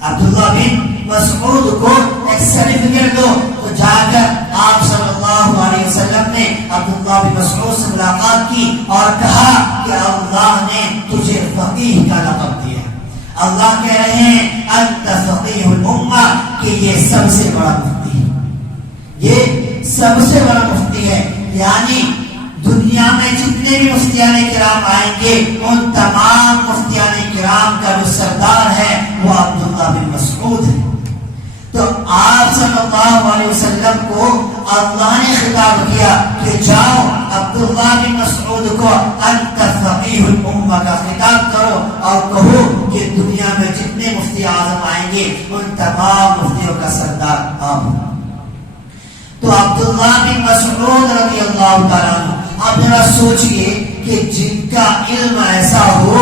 عبداللہ بن مسعود کو ایک سرٹیفکیٹ دو. تو جا کر آپ صلی اللہ علیہ وسلم نے عبداللہ بن مسعود سے ملاقات کی اور کہا کہ اللہ نے تجھے فقیہ کا لقب دیا. اللہ کہہ رہے ہیں انت فقیہ الامہ کہ یہ سب سے بڑا مفتی ہے, یہ سب سے بڑا مفتی ہے. یعنی دنیا میں جتنے بھی مفتیان کرام آئیں گے ان تمام مفتیان کرام کا جو سردار ہے وہ عبداللہ بن مسعود ہے. تو آپ صلی اللہ علیہ وسلم کو اللہ نے خطاب کیا کہ جاؤ عبداللہ بن مسعود کو انت فقیہ الامہ کا خطاب کرو اور کہو کہ دنیا میں جتنے مفتی اعظم آئیں گے ان تمام مفتیوں کا سردار آپ. تو عبداللہ بن مسعود رضی اللہ تعالیٰ عنہ, آپ ذرا سوچئے کہ جن کا علم ایسا ہو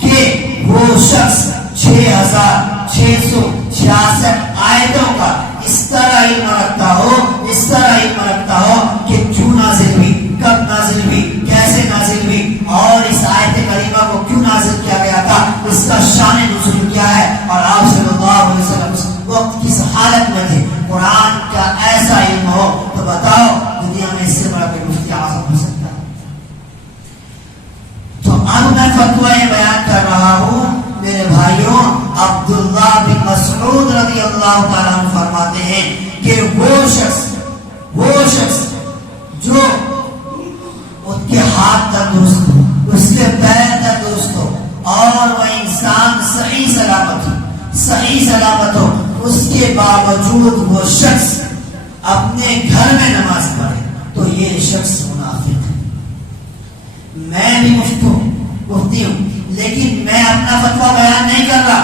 کہ وہ شخص 6666 آیتوں کا اس طرح علم رکھتا ہو, اس طرح علم رکھتا ہو کہ کیوں نازل ہوئی, کب نازل ہوئی, کیسے نازل ہوئی, اور اس آیت کریمہ کو کیوں نازل کیا گیا تھا, اس کا شان نزول کیا ہے, اور آپ صلی اللہ علیہ وسلم اس وقت کس حالت میں تھے. قرآن کا ایسا علم ہو تو بتاؤ دنیا میں اس سے بڑا کوئی مفتی اعظم ہو سکتا ہے؟ تو اب میں فتویٰ بیان کر رہا ہوں میرے بھائیوں. عبداللہ بن مسعود رضی اللہ تعالیٰ عنہ فرماتے ہیں کہ وہ شخص جو اس کے ہاتھ تندرست ہو, اس کے پیر تندرست ہو اور وہ انسان صحیح سلامت ہو, اس کے باوجود وہ شخص اپنے گھر میں نماز پڑھے تو یہ شخص منافق ہے. میں بھی مفتی ہوں لیکن میں اپنا فتویٰ بیان نہیں کر رہا,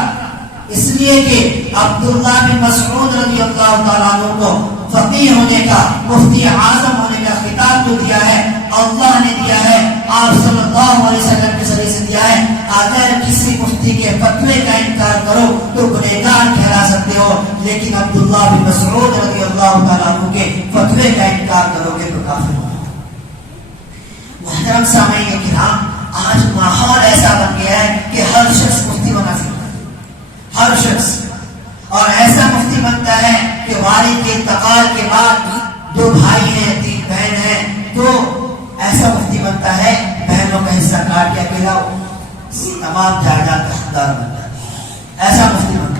اس لیے کہ عبداللہ بن مسعود رضی اللہ تعالیٰ عنہ کو فقیہ ہونے کا, مفتی اعظم ہونے کا خطاب جو دیا ہے اللہ نے دیا ہے, آپ صلی اللہ علیہ وسلم کے ذریعے سے دیا ہے. اگر کسی مفتی کے فتوے کا انکار کرو تو گنہگار ٹھہرا سکتے ہو, لیکن عبداللہ بن مسعود رضی اللہ تعالیٰ عنہ کے فتوے کا انکار کرو گے تو کافر ہو. محترم سامعین کرام, آج ماحول ایسا بن گیا ہے کہ ہر شخص مفتی بنا سکتا ہے, ہر شخص, اور ایسا مفتی بنتا ہے کہ والد کے انتقال کے بعد 2 بھائی ہیں 3 بہن ہیں تو ایسا مفتی بنتا ہے بہنوں کا حصہ کاٹ کے اکیلا تمام جائیداد کا حقدار بن جاتا ہے, ایسا مفتی بنتا ہے.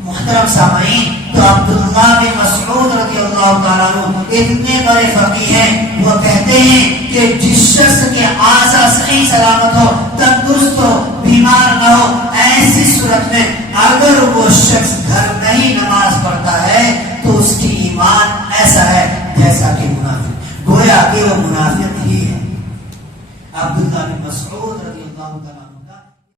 محترم سامعین, تو عبداللہ بن مسعود رضی اللہ تعالیٰ عنہ اتنے بڑے فقیہ ہیں, وہ کہتے ہیں کہ جس شخص کے اعضاء صحیح سلامت ہو, تندرست ہو, بیمار نہ ہو, ایسی صورت میں اگر وہ شخص گھر میں ہی نماز پڑھتا ہے تو اس کی ایمان ایسا ہے جیسا کہ منافق, گویا کہ وہ منافق ہی ہے. عبداللہ بن مسعود رضی اللہ تعالیٰ